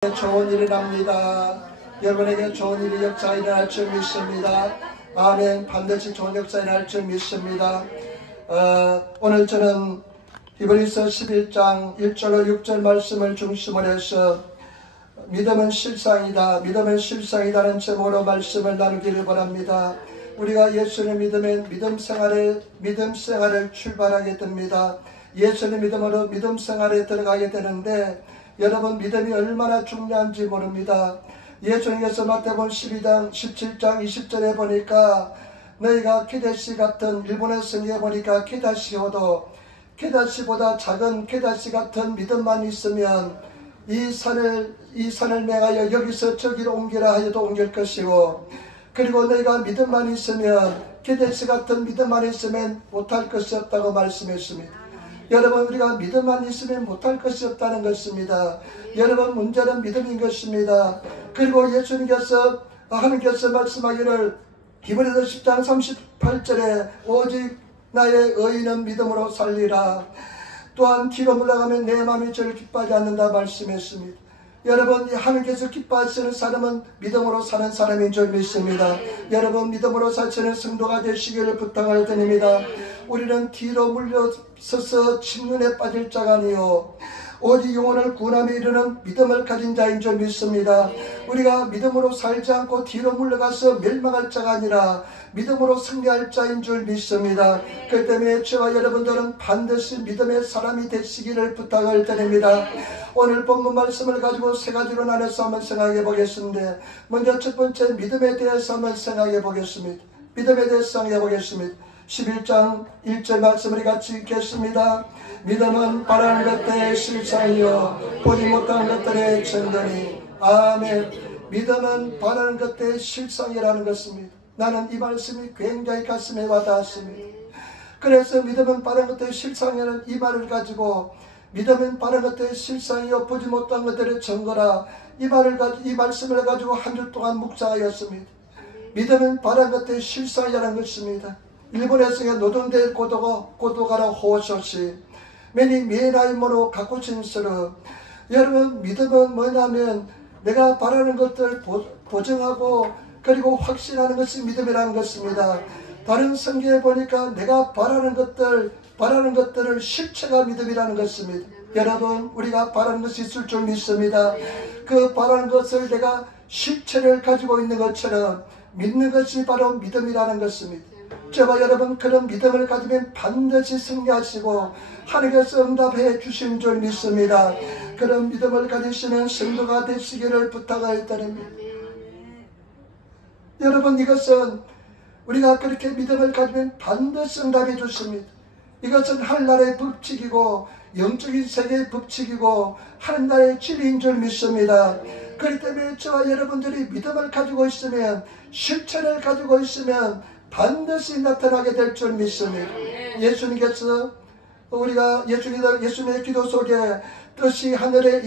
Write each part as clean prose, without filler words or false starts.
좋은 일이 납니다. 여러분에게 좋은 일이 역사 일어날 줄 믿습니다. 아멘. 반드시 좋은 역사 일어날 줄 믿습니다. 오늘 저는 히브리서 11장 1절로 6절 말씀을 중심으로 해서 믿음은 실상이다, 믿음은 실상이다는 제목으로 말씀을 나누기를 바랍니다. 우리가 예수를 믿으면 믿음 생활을 출발하게 됩니다. 예수를 믿음으로 믿음 생활에 들어가게 되는데, 여러분 믿음이 얼마나 중요한지 모릅니다. 예수님께서 마태복음 12장 17장 20절에 보니까 너희가 케다시 같은, 일본의 성경에 보니까 케다시보다 작은 케다시 같은 믿음만 있으면 이 산을 맹하여 여기서 저기로 옮기라 하여도 옮길 것이고, 그리고 너희가 믿음만 있으면, 케다시 같은 믿음만 있으면 못할 것이 없다고 말씀했습니다. 여러분, 우리가 믿음만 있으면 못할 것이 없다는 것입니다. 여러분, 문제는 믿음인 것입니다. 그리고 예수님께서, 하나님께서 말씀하기를 히브리서 10장 38절에 오직 나의 의인은 믿음으로 살리라. 또한 뒤로 물러가면 내 마음이 저를 기뻐하지 않는다 말씀했습니다. 여러분, 하나님께서 기뻐하시는 사람은 믿음으로 사는 사람인 줄 믿습니다. 여러분, 믿음으로 사시는 성도가 되시기를 부탁을 드립니다. 우리는 뒤로 물러서서 침륜에 빠질 자가 아니요 오직 영혼을 구원함에 이르는 믿음을 가진 자인 줄 믿습니다. 우리가 믿음으로 살지 않고 뒤로 물러가서 멸망할 자가 아니라 믿음으로 승리할 자인 줄 믿습니다. 그 때문에 저와 여러분들은 반드시 믿음의 사람이 되시기를 부탁을 드립니다. 오늘 본문 말씀을 가지고 세 가지로 나눠서 한번 생각해 보겠습니다. 먼저 첫 번째, 믿음에 대해서 한번 생각해 보겠습니다. 믿음에 대해서 생각해 보겠습니다. 11장 1절 말씀을 같이 읽겠습니다. 믿음은 바라는 것들의 실상이요 보지 못한 것들의 증거니. 아멘. 믿음은 바라는 것들의 실상이라는 것입니다. 나는 이 말씀이 굉장히 가슴에 와닿았습니다. 그래서 믿음은 바라는 것들의 실상이라는 이 말을 가지고, 믿음은 바라는 것들의 실상이요 보지 못한 것들의 증거라, 이 말씀을 가지고 한 주 동안 묵상하였습니다. 믿음은 바라는 것들의 실상이라는 것입니다. 일본에서 노동대 고도가라 호소시 매니 미에나이 모노 가꾸친스르. 여러분, 믿음은 뭐냐면 내가 바라는 것들 보증하고 그리고 확신하는 것이 믿음이라는 것입니다. 다른 성경에 보니까 내가 바라는 것들을 실체가 믿음이라는 것입니다. 여러분, 우리가 바라는 것이 있을 줄 믿습니다. 그 바라는 것을 내가 실체를 가지고 있는 것처럼 믿는 것이 바로 믿음이라는 것입니다. 저와 여러분, 그런 믿음을 가지면 반드시 승리하시고 하나님께서 응답해 주신 줄 믿습니다. 그런 믿음을 가지시는 성도가 되시기를 부탁을 드립니다. 여러분, 이것은 우리가 그렇게 믿음을 가지면 반드시 응답해 주십니다. 이것은 하늘나라의 법칙이고 영적인 세계의 법칙이고 하늘나라의 진리인 줄 믿습니다. 그렇기 때문에 저와 여러분들이 믿음을 가지고 있으면, 실체를 가지고 있으면 반드시 나타나게 될 줄 믿습니다. 예수님께서 예수님의 기도 속에 뜻이 하늘에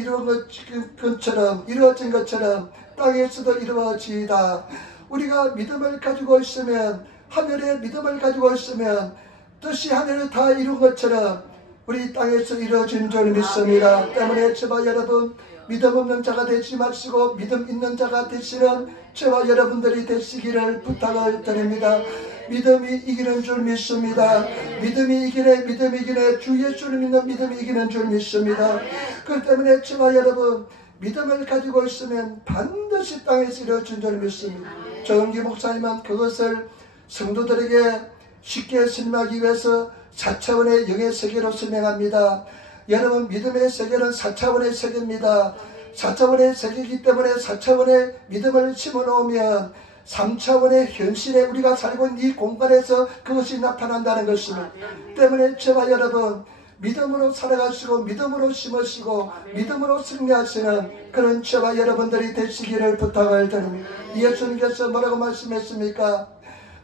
이루어진 것처럼 땅에서도 이루어지이다. 우리가 믿음을 가지고 있으면, 하늘에 믿음을 가지고 있으면 뜻이 하늘에 다 이룬 것처럼 우리 땅에서 이루어진 줄 믿습니다. 때문에 저와 여러분, 믿음 없는 자가 되지 마시고 믿음 있는 자가 되시는 저와 여러분들이 되시기를 부탁을 드립니다. 믿음이 이기는 줄 믿습니다. 믿음이 이기네. 주 예수를 믿는 믿음이 이기는 줄 믿습니다. 그렇기 때문에 저와 여러분, 믿음을 가지고 있으면 반드시 땅에서 이루어진 줄 믿습니다. 정은기 목사님은 그것을 성도들에게 쉽게 설명하기 위해서 4차원의 영의 세계로 설명합니다. 여러분, 믿음의 세계는 4차원의 세계입니다. 4차원의 세계이기 때문에 4차원의 믿음을 심어놓으면 3차원의 현실에 우리가 살고 있는 이 공간에서 그것이 나타난다는 것입니다. 때문에 저와 여러분, 믿음으로 살아가시고 믿음으로 심으시고 믿음으로 승리하시는 그런 저와 여러분들이 되시기를 부탁을 드립니다. 예수님께서 뭐라고 말씀했습니까?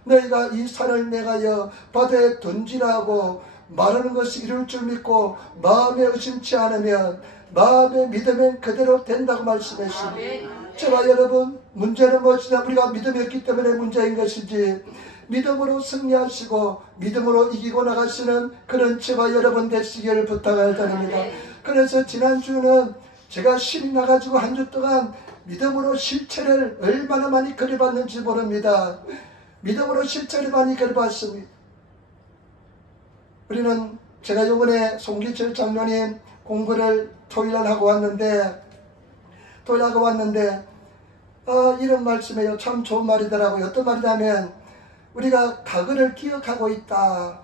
너희가 이 산을 맹하여 바다에 던지라고 말하는 것이 이룰 줄 믿고 마음에 의심치 않으면, 마음에 믿으면 그대로 된다고 말씀했습니다. 저와 여러분, 문제는 무엇이냐? 우리가 믿음이 없기 때문에 문제인 것이지, 믿음으로 승리하시고 믿음으로 이기고 나가시는 그런 저와 여러분 되시기를 부탁을 드립니다. 그래서 지난주는 제가 신이 나가지고 한 주 동안 믿음으로 실체를 얼마나 많이 그려봤는지 모릅니다. 믿음으로 실체를 많이 그려봤습니다. 우리는 제가 이번에 송기철 장로님 공부를 토요일날 하고 왔는데 이런 말씀이에요. 참 좋은 말이더라고요. 어떤 말이냐면 우리가 과거를 기억하고 있다.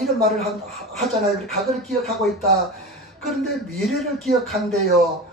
이런 말을 하잖아요. 우리 과거를 기억하고 있다. 그런데 미래를 기억한대요.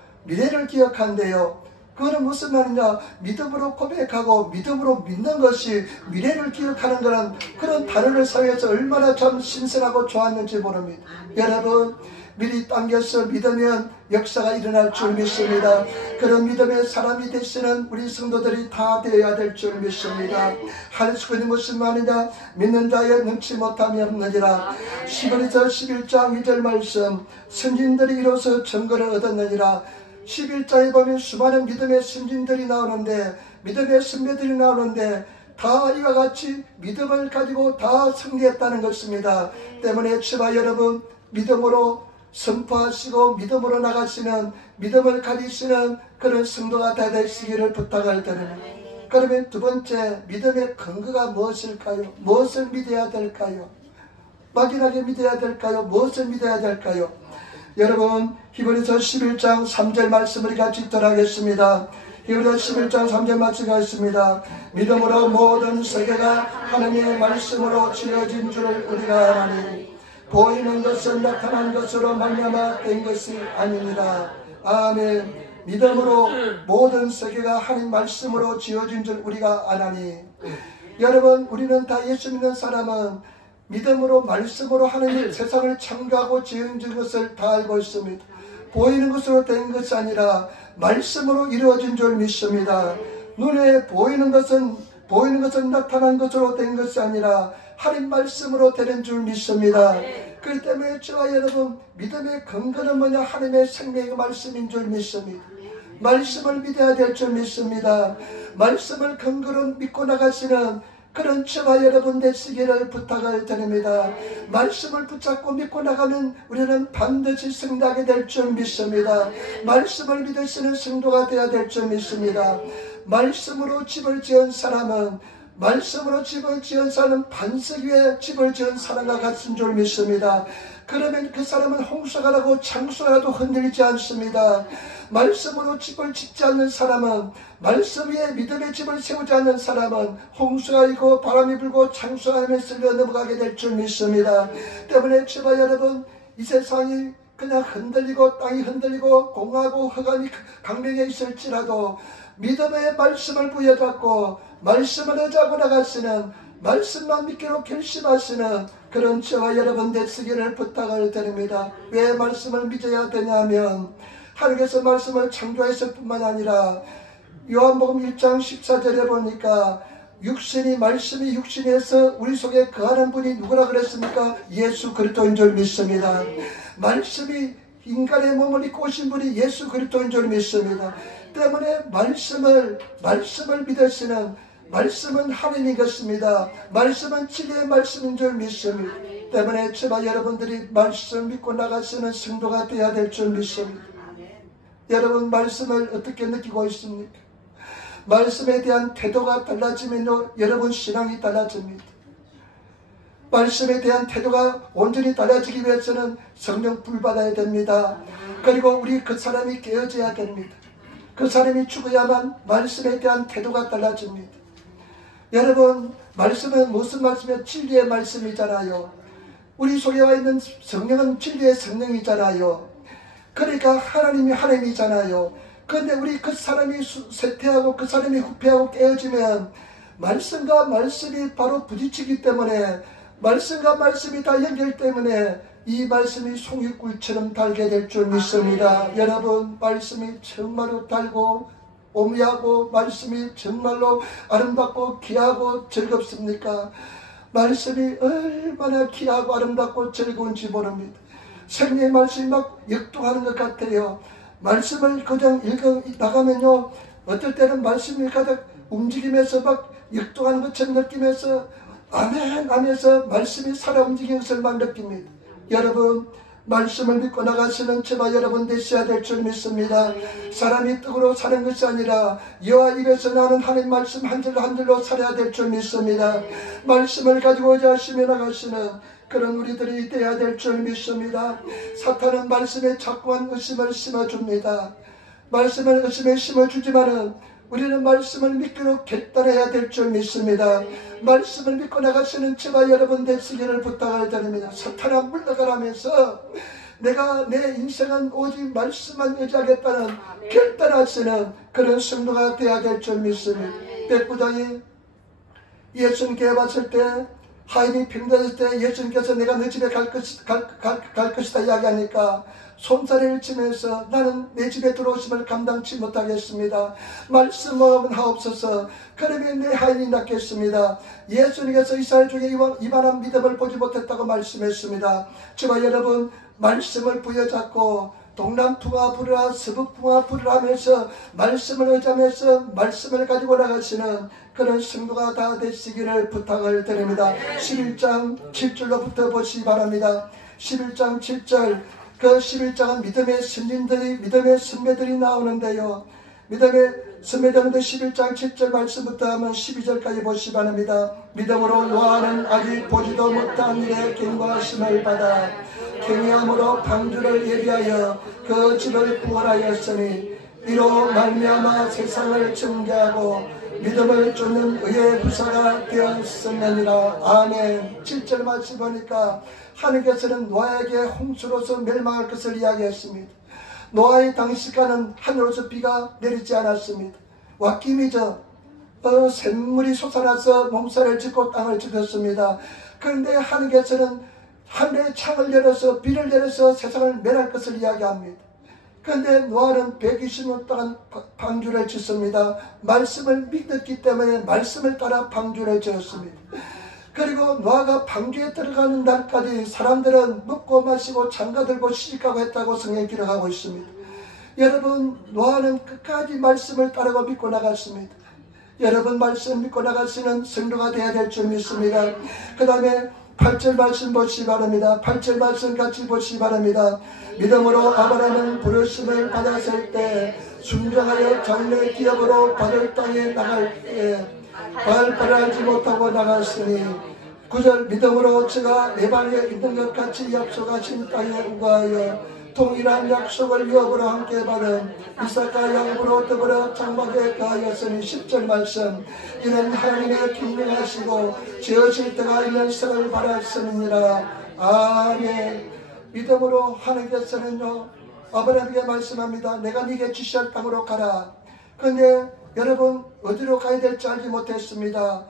그거는 무슨 말이냐? 믿음으로 고백하고 믿음으로 믿는 것이 미래를 기억하는 거는 그런 단어를 사용해서 얼마나 참 신선하고 좋았는지 모릅니다. 여러분, 미리 당겨서 믿으면 역사가 일어날 줄 믿습니다. 그런 믿음의 사람이 되시는 우리 성도들이 다 되어야 될 줄 믿습니다. 할 수 있는 것은 말이냐? 믿는 자의 능치 못함이 없느니라. 히브리서 11장 2절 말씀, 선진들이 이로써 증거를 얻었느니라. 11장에 보면 수많은 믿음의 선진들이 나오는데, 믿음의 선배들이 나오는데 다 이와 같이 믿음을 가지고 다 승리했다는 것입니다. 때문에 주와 여러분, 믿음으로 선포하시고 믿음으로 나가시는, 믿음을 가지시는 그런 성도가 다 되시기를 부탁을 드립니다. 그러면 두 번째, 믿음의 근거가 무엇일까요? 무엇을 믿어야 될까요? 막연하게 믿어야 될까요? 무엇을 믿어야 될까요? 여러분, 히브리서 11장 3절 말씀을 같이 읽도록하겠습니다. 히브리서 11장 3절 말씀이 있습니다. 믿음으로 모든 세계가 하나님의 말씀으로 지어진 줄을 우리가 아나니 보이는 것은 나타난 것으로 말미암아 된 것이 아닙니다. 아멘. 믿음으로 모든 세계가 하나님 말씀으로 지어진 줄 우리가 아나니. 여러분, 우리는 다 예수 믿는 사람은 믿음으로 말씀으로 하나님 세상을 창조하고 지은 것을 다 알고 있습니다. 보이는 것으로 된 것이 아니라 말씀으로 이루어진 줄 믿습니다. 눈에 보이는 것은 나타난 것으로 된 것이 아니라 하나님 말씀으로 되는 줄 믿습니다. 그렇기 때문에 저와 여러분, 믿음의 근거는 뭐냐? 하나님의 생명의 말씀인 줄 믿습니다. 말씀을 믿어야 될 줄 믿습니다. 말씀을 근거로 믿고 나가시는 그런 저와 여러분 되시기를 부탁을 드립니다. 말씀을 붙잡고 믿고 나가면 우리는 반드시 승리하게 될 줄 믿습니다. 말씀을 믿으시는 성도가 되어야 될 줄 믿습니다. 말씀으로 집을 지은 사람은 반석 위에 집을 지은 사람과 같은 줄 믿습니다. 그러면 그 사람은 홍수가 나고 창수가 나도 흔들리지 않습니다. 말씀으로 집을 짓지 않는 사람은, 말씀 위에 믿음의 집을 세우지 않는 사람은 홍수가 있고 바람이 불고 창수가 나면 쓸려 넘어가게 될 줄 믿습니다. 때문에 저와 여러분, 이 세상이 그냥 흔들리고 땅이 흔들리고 공하고 흑암이 강명에 있을지라도 믿음의 말씀을 부여잡고 말씀을 의지하고 나가시는, 말씀만 믿기로 결심하시는 그런 저와 여러분 되시기를 부탁을 드립니다. 왜 말씀을 믿어야 되냐면 하나님께서 말씀을 창조했을 뿐만 아니라 요한복음 1장 14절에 보니까 말씀이 육신에서 우리 속에 거하는 분이 누구라 그랬습니까? 예수 그리스도인 줄 믿습니다. 말씀이 인간의 몸을 입고 오신 분이 예수 그리스도인 줄 믿습니다. 때문에 말씀을 믿으시는, 말씀은 하나님인 것입니다. 말씀은 진리의 말씀인 줄 믿습니다. 때문에 저와 여러분들이 말씀 믿고 나가시는 성도가 되어야 될 줄 믿습니다. 여러분, 말씀을 어떻게 느끼고 있습니까? 말씀에 대한 태도가 달라지면요, 여러분 신앙이 달라집니다. 말씀에 대한 태도가 온전히 달라지기 위해서는 성령 불 받아야 됩니다. 그리고 우리 그 사람이 깨어져야 됩니다. 그 사람이 죽어야만 말씀에 대한 태도가 달라집니다. 여러분, 말씀은 무슨 말씀이에요? 진리의 말씀이잖아요. 우리 속에 와 있는 성령은 진리의 성령이잖아요. 그러니까 하나님이 하나님이잖아요. 그런데 우리 그 사람이 쇠퇴하고 그 사람이 후퇴하고 깨어지면 말씀과 말씀이 바로 부딪히기 때문에, 말씀과 말씀이 다 연결 때문에 이 말씀이 송이꿀처럼 달게 될 줄 믿습니다. 여러분, 말씀이 정말로 달고 오묘하고 말씀이 정말로 아름답고 귀하고 즐겁습니까? 말씀이 얼마나 귀하고 아름답고 즐거운지 모릅니다. 생명의 말씀이 막 역동하는 것 같아요. 말씀을 그냥 읽어 나가면요, 어떨 때는 말씀이 가득 움직이면서 막 역동하는 것처럼 느끼면서 아멘 하면서 말씀이 살아 움직이는 것을 막 느낍니다. 여러분, 말씀을 믿고 나가시는 저와 여러분 되셔야 될 줄 믿습니다. 사람이 떡으로 사는 것이 아니라 여호와 입에서 나는 하나님 말씀 한 줄 한 줄로 살아야 될 줄 믿습니다. 말씀을 가지고 자시며 나가시는 그런 우리들이 되어야 될 줄 믿습니다. 사탄은 말씀에 자꾸만 의심을 심어줍니다. 말씀을 의심에 심어주지만은 우리는 말씀을 믿기로 결단해야 될 줄 믿습니다. 말씀을 믿고 나가시는 저와 여러분 되시기를 부탁을 드립니다. 사탄아 물러가라면서 내가 내 인생은 오직 말씀만 의지하겠다는 결단하시는 그런 성도가 되어야 될 줄 믿습니다. 백부장이 예수님께 왔을 때 하인이 병들었을 때 예수님께서 내가 너 집에 갈 것이다 이야기하니까 손사래를 치면서 나는 내 집에 들어오심을 감당치 못하겠습니다. 말씀은 하옵소서. 그러면 내 하인이 낫겠습니다. 예수님께서 이스라엘 중에 이만한 믿음을 보지 못했다고 말씀했습니다. 저와 여러분 말씀을 부여잡고 동남풍아 부르라 서북풍아 부르라 하면서 말씀을 의지하면서 말씀을 가지고 나가시는 그런 성도가 다 되시기를 부탁을 드립니다. 11장 7절로부터 보시기 바랍니다. 11장 7절 그 11장은 믿음의 선진들이 믿음의 선배들이 나오는데요. 믿음의 선배들인데 11장 7절 말씀부터 하면 12절까지 보시기 바랍니다. 믿음으로 노아는 아직 보지도 못한 일에 경고하심을 받아 경외함으로 방주를 예비하여 그 집을 구원하였으니 이로 말미암아 세상을 정죄하고 믿음을 쫓는 의의 부사가 되었으느니라. 아멘. 7절 말씀 보니까 하나님께서는 노아에게 홍수로서 멸망할 것을 이야기했습니다. 노아의 당시까지는 하늘로서 비가 내리지 않았습니다. 홧김이죠. 샘물이 솟아나서 농사를 짓고 땅을 죽였습니다. 그런데 하나님께서는 하늘의 창을 열어서 비를 내려서 세상을 멸할 것을 이야기합니다. 그런데 노아는 120년 동안 방주를 짓습니다. 말씀을 믿었기 때문에 말씀을 따라 방주를 지었습니다. 그리고 노아가 방주에 들어가는 날까지 사람들은 먹고 마시고 장가들고 시집가고 했다고 성경에 기록하고 있습니다. 여러분 노아는 끝까지 말씀을 따르고 믿고 나갔습니다. 여러분 말씀 믿고 나가시는 성도가 되어야 될 줄 믿습니다. 그 다음에 8절 말씀 보시기 바랍니다. 8절 말씀 같이 보시기 바랍니다. 믿음으로 아브라함은 부르심을 받았을 때 순종하여 장래 기업으로 받을 땅에 나갈 때 발발하지 못하고 나갔으니 9절 믿음으로 저가 내방에 있는 것 같이 약속하신 땅에 우거하여 동일한 약속을 유업으로 함께 받은 이삭과 야곱으로 더불어 장막에 거하였으니 10절 말씀 이는 하나님의 kind명하시고 지으실 때가 있는 생을 바랐으니라. 아멘. 믿음으로 하나님께서는요 아브라함에게 말씀합니다. 내가 네게 지시할 땅으로 가라. 그런데 여러분 어디로 가야 될지 알지 못했습니다.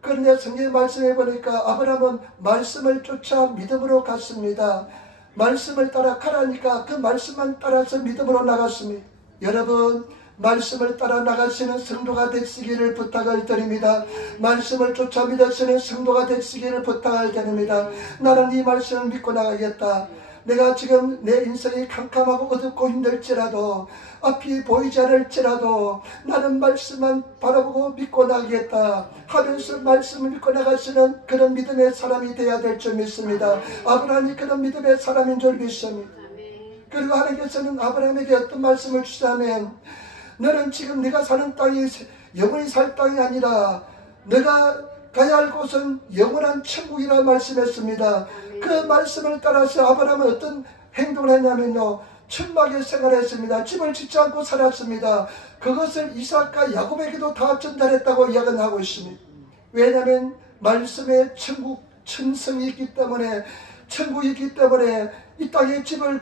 그런데 성경 말씀해 보니까 아브라함은 말씀을 쫓아 믿음으로 갔습니다. 말씀을 따라 가라니까 그 말씀만 따라서 믿음으로 나갔습니다. 여러분 말씀을 따라 나가시는 성도가 되시기를 부탁을 드립니다. 말씀을 쫓아 믿으시는 성도가 되시기를 부탁을 드립니다. 나는 이 말씀을 믿고 나가겠다. 내가 지금 내 인생이 캄캄하고 어둡고 힘들지라도 앞이 보이지 않을지라도 나는 말씀만 바라보고 믿고 나가겠다 하면서 말씀을 믿고 나가시는 그런 믿음의 사람이 되어야 될 줄 믿습니다. 아브라함이 그런 믿음의 사람인 줄 믿습니다. 그리고 하나님께서는 아브라함에게 어떤 말씀을 주시냐면 너는 지금 네가 사는 땅이 영원히 살 땅이 아니라 내가 가야 할 곳은 영원한 천국이라 말씀했습니다. 그 말씀을 따라서 아브라함은 어떤 행동을 했냐면요 천막에 생활했습니다. 집을 짓지 않고 살았습니다. 그것을 이삭과 야곱에게도 다 전달했다고 이야기를 하고 있습니다. 왜냐하면 말씀에 천국 천성이 있기 때문에 천국이 있기 때문에 이 땅에 집을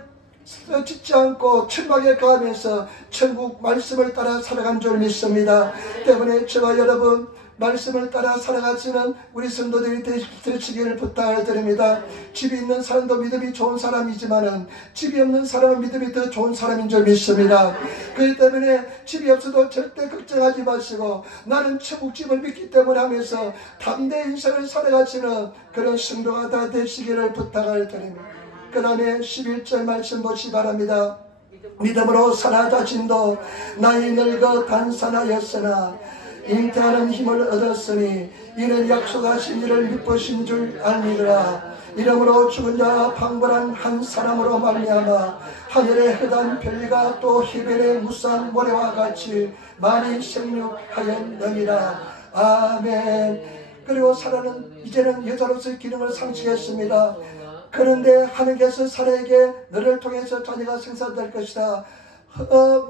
짓지 않고 천막에 거하면서 천국 말씀을 따라 살아간 줄 믿습니다. 때문에 저와 여러분 말씀을 따라 살아가시는 우리 성도들이 되시기를 부탁을 드립니다. 집이 있는 사람도 믿음이 좋은 사람이지만은 집이 없는 사람은 믿음이 더 좋은 사람인 줄 믿습니다. 그렇기 때문에 집이 없어도 절대 걱정하지 마시고 나는 천국집을 믿기 때문에 하면서 담대한 인생을 살아가시는 그런 성도가 다 되시기를 부탁을 드립니다. 그 다음에 11절 말씀 보시기 바랍니다. 믿음으로 사라 자신도 나이 늙어 간산하였으나 잉태하는 힘을 얻었으니 이는 약속하신 이를 미쁘신 줄 알미더라. 이러므로 죽은 자와 방불한 한 사람으로 말미암아 하늘의 흐단 별리가 또 해변의 무쌍 모래와 같이 많이 생육하였느니라. 아멘. 그리고 사라는 이제는 여자로서의 기능을 상실했습니다. 그런데 하느님께서 사라에게 너를 통해서 자녀가 생산될 것이다.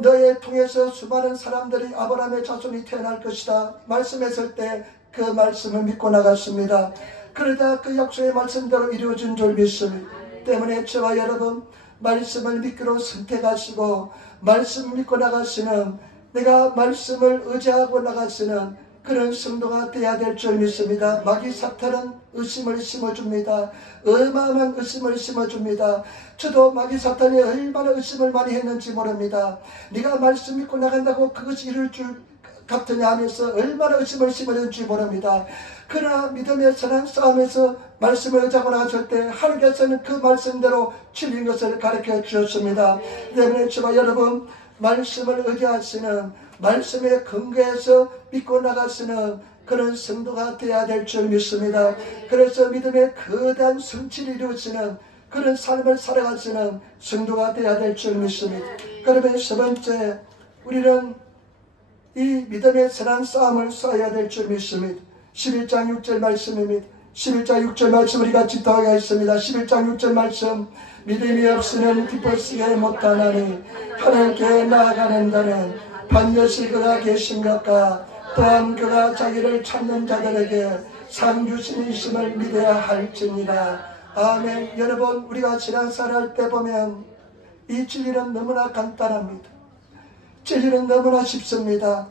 너에 통해서 수많은 사람들이 아브라함의 자손이 태어날 것이다 말씀했을 때 그 말씀을 믿고 나갔습니다. 그러다 그 약속의 말씀대로 이루어진 줄 믿습니다. 때문에 저와 여러분 말씀을 믿기로 선택하시고 말씀 믿고 나가시는, 내가 말씀을 의지하고 나가시는 그런 성도가 되어야 될 줄 믿습니다. 마귀 사탄은 의심을 심어줍니다. 어마어마한 의심을 심어줍니다. 저도 마귀 사탄이 얼마나 의심을 많이 했는지 모릅니다. 네가 말씀 믿고 나간다고 그것이 이룰 줄 같으냐 하면서 얼마나 의심을 심었는지 모릅니다. 그러나 믿음의 선한 싸움에서 말씀을 의지하고 나갔을 때 하나님께서는 그 말씀대로 진리인 것을 가르쳐 주셨습니다. 때문에 저와 여러분 말씀을 의지하시는, 말씀에 근거해서 믿고 나가시는 그런 성도가 되어야 될 줄 믿습니다. 그래서 믿음의 거대한 성취를 이루시는 그런 삶을 살아가시는 성도가 되어야 될 줄 믿습니다. 그러면 세 번째, 우리는 이 믿음의 선한 싸움을 싸워야 될 줄 믿습니다. 11장 6절 말씀입니다. 11장 6절 말씀 우리 같이 더하겠습니다. 11장 6절 말씀, 믿음이 없이는 기쁘시게 못하나니 하나님께 나아가는 자는 반드시 그가 계신 것과 또한 그가 자기를 찾는 자들에게 상 주시니심을 믿어야 할지니라. 아멘. 여러분, 우리가 신앙생활할 때 보면 이 진리는 너무나 간단합니다. 진리는 너무나 쉽습니다.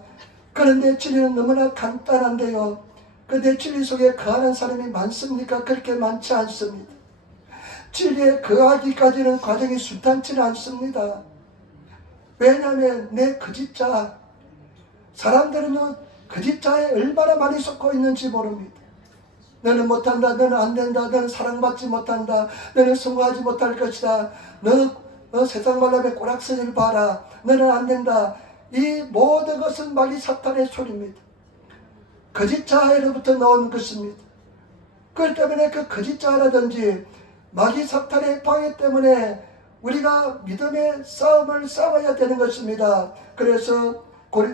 그런데 진리는 너무나 간단한데요, 그런데 진리 속에 거하는 사람이 많습니까? 그렇게 많지 않습니다. 진리에 거하기까지는 과정이 순탄치는 않습니다. 왜냐하면 내 거짓자, 사람들은 거짓자에 얼마나 많이 속고 있는지 모릅니다. 너는 못한다, 너는 안된다, 너는 사랑받지 못한다, 너는 성공하지 못할 것이다, 너 세상 말하면 꼬락서리를 봐라, 너는 안된다. 이 모든 것은 마귀 사탄의 소리입니다. 거짓자에로부터 나오는 것입니다. 그렇기 때문에 그 거짓자라든지 마귀 사탄의 방해 때문에 우리가 믿음의 싸움을 싸워야 되는 것입니다. 그래서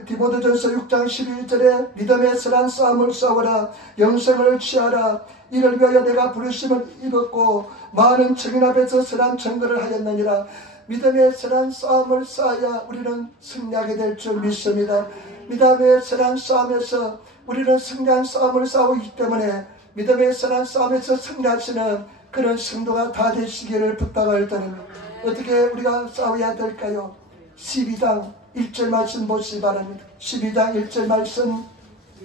디모데전서 6장 11절에 믿음의 선한 싸움을 싸워라, 영생을 취하라, 이를 위하여 내가 부르심을 입었고 많은 증인 앞에서 선한 증거를 하였느니라. 믿음의 선한 싸움을 싸워야 우리는 승리하게 될 줄 믿습니다. 믿음의 선한 싸움에서 우리는 승리한 싸움을 싸우기 때문에 믿음의 선한 싸움에서 승리하시는 그런 성도가 다 되시기를 부탁을 드립니다. 어떻게 우리가 싸워야 될까요? 12장 1절 말씀 보시기 바랍니다. 12장 1절 말씀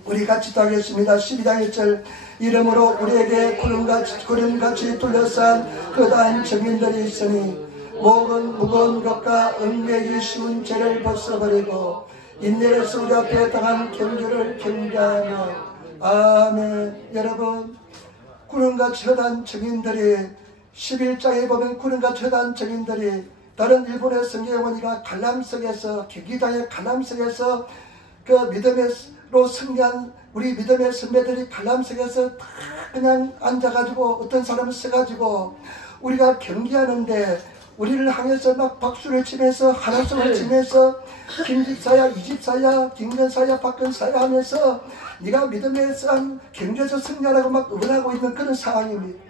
우리 같이 하겠습니다. 12장 1절, 이러므로 우리에게 구름같이 둘러싼 거대한 증인들이 있으니 목은 무거운 것과 얽매기 쉬운 죄를 벗어버리고 인내로서 우리 앞에 당한 경주를 경배하며. 아멘. 여러분, 구름같이 허단 증인들이, 11장에 보면 구름같이 허단 증인들이, 다른 일본의 성경원이가 관람석에서, 경기장의 관람석에서 그 믿음으로 승리한 우리 믿음의 선배들이 관람석에서 다 그냥 앉아가지고 어떤 사람을 써가지고 우리가 경기하는데 우리를 향해서 막 박수를 치면서 하나손을 치면서 김집사야, 이집사야, 김근사야, 박근사야 하면서 네가 믿음의 싸움 경주에서 승리하라고 막 응원하고 있는 그런 상황입니다.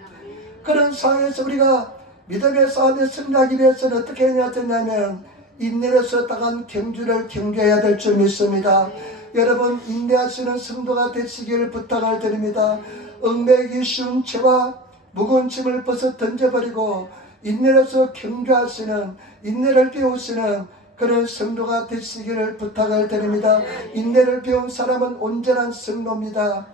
그런 상황에서 우리가 믿음의 싸움에 승리하기 위해서는 어떻게 해야 되냐면 인내로서 당한 경주를 경계해야 될 줄 믿습니다. 여러분, 인내하시는 성도가 되시기를 부탁을 드립니다. 얽매이기 쉬운 죄와 무거운 짐을 벗어 던져버리고 인내로서 경주하시는, 인내를 배우시는 그런 성도가 되시기를 부탁을 드립니다. 인내를 배운 사람은 온전한 성도입니다.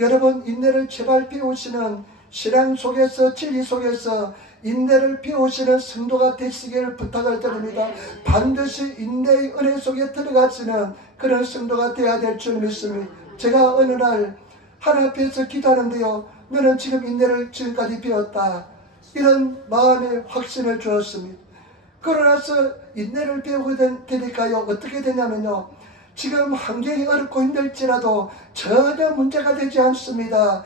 여러분, 인내를 제발 배우시는, 신앙 속에서 진리 속에서 인내를 배우시는 성도가 되시기를 부탁을 드립니다. 반드시 인내의 은혜 속에 들어가시는 그런 성도가 되어야 될 줄 믿습니다. 제가 어느 날 하나님 앞에서 기도하는데요, 너는 지금 인내를 지금까지 배웠다, 이런 마음의 확신을 주었습니다. 그러나서 인내를 배우게 되니까요, 어떻게 되냐면요, 지금 환경이 어렵고 힘들지라도 전혀 문제가 되지 않습니다.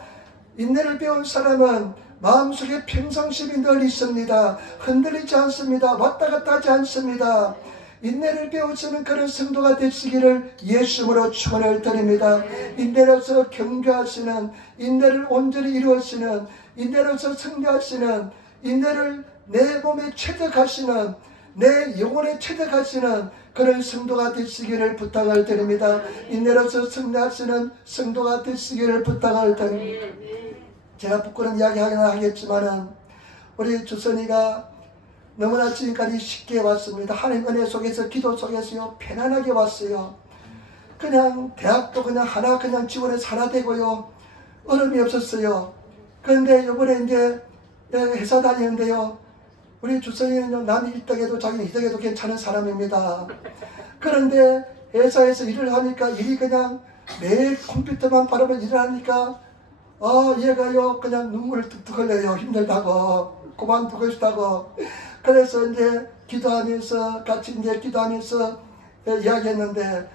인내를 배운 사람은 마음속에 평상심이 늘 있습니다. 흔들리지 않습니다. 왔다 갔다 하지 않습니다. 인내를 배우시는 그런 성도가 되시기를 예수님으로 축원을 드립니다. 인내로서 경배하시는, 인내를 온전히 이루시는, 인내로서 승리하시는, 인내를 내 몸에 체득하시는, 내 영혼에 체득하시는 그런 성도가 되시기를 부탁을 드립니다. 인내로서 승리하시는 성도가 되시기를 부탁을 드립니다. 제가 부끄러운 이야기 하긴 하겠지만은 우리 주선이가 너무나 지금까지 쉽게 왔습니다. 하나님 은혜 속에서, 기도 속에서요, 편안하게 왔어요. 그냥 대학도 그냥 하나 그냥 지원해서 하나 되고요, 어려움이 없었어요. 그런데 이번에 이제 회사 다니는데요, 우리 주선이는 남이 1등해도 자기는 2등해도 괜찮은 사람입니다. 그런데 회사에서 일을 하니까 일이 그냥 매일 컴퓨터만 바라보면 일을 하니까 얘가요 그냥 눈물을 뚝뚝 흘려요. 힘들다고, 그만두고 싶다고. 그래서 이제 기도하면서, 같이 이제 기도하면서 이야기했는데,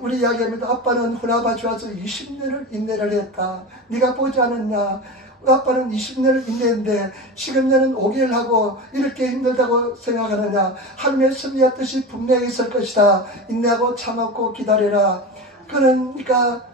우리 이야기합니다. 아빠는 훈아버지 와서 20년을 인내를 했다. 네가 보지 않았냐? 아빠는 20년을 인내했는데 지금 너는 5개월 하고 이렇게 힘들다고 생각하느냐? 하나님의 섭리의 뜻이 분명히 있을 것이다. 인내하고 참았고 기다려라. 그러니까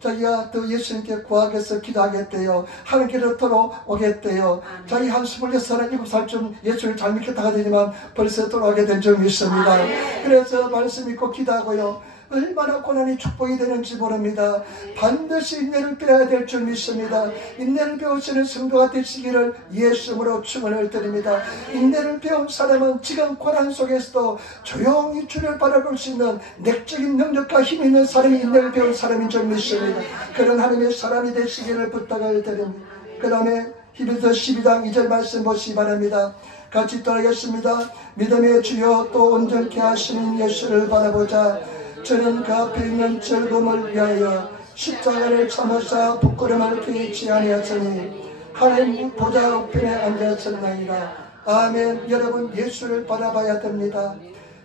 자기가 또 예수님께 구하겠어 기도하겠대요. 하나님께로 오겠대요. 자기 한 26살, 7살쯤 예수를 잘 믿겠다가 되지만 벌써 돌아오게 된 점이 있습니다. 그래서 말씀 믿고 기도하고요. 얼마나 고난이 축복이 되는지 모릅니다. 반드시 인내를 배워야 될 줄 믿습니다. 인내를 배우시는 성도가 되시기를 예수님으로 축원을 드립니다. 인내를 배운 사람은 지금 고난 속에서도 조용히 주를 바라볼 수 있는 내적인 능력과 힘 있는 사람이 인내를 배운 사람인 줄 믿습니다. 그런 하나님의 사람이 되시기를 부탁을 드립니다. 그 다음에 히브리서 12장 2절 말씀 보시기 바랍니다. 같이 따르겠습니다. 믿음의 주여 또 온전케 하시는 예수를 바라보자. 저는 그 앞에 있는 즐거움을 위하여 십자가를 참으사 부끄러움을 개의치 아니하시니 하나님 보좌 우편에 앉았었나이다. 아멘. 여러분, 예수를 바라봐야 됩니다.